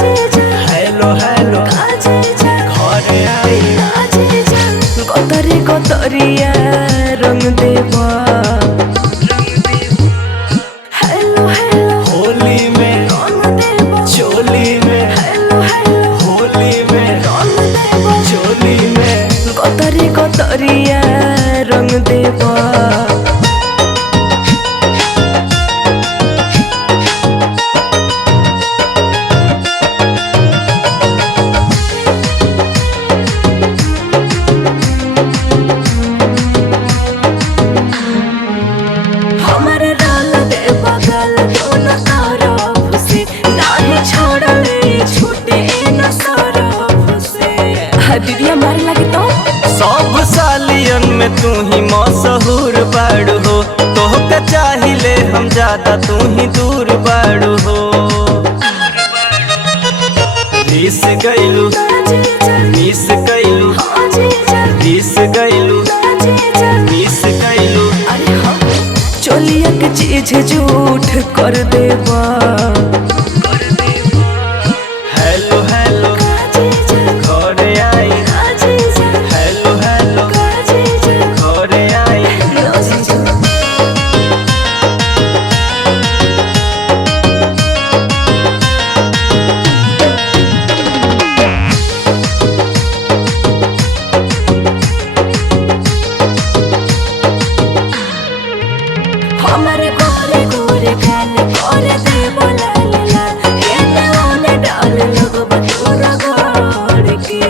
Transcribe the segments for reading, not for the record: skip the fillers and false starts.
Hello hello घरे आई कतरे कतरिया रंग देवा हेलो हेलो होली में रंग देवा चोली में हेलो हेलो होली में रंग देवा चोली में कतरे कतरिया रंग देवा हमारे डाल देवा गल दोनों तरफ से नाही छोड़ले छूटे न सरफ से दीदिया मारे लगी तो सब सालियन में तू ही मशहूर बाड़ू हो, तोहके चाहिले हम ज्यादा तू ही दूर बाड़ू हो। रीस गइलू मिस गइलू रीस गइलू मिस गइलू चोलिया के चीज झूठ कर देवा हेलो हेलो घरे आई हेलो हेलो घरे आई हमारे गोरे गोरे गाल गोरे दे बोला ला एने ओने डाल लगो बतूरा गोड़ के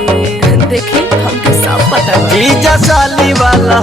देखी हमके सब पता जीजा साली वाला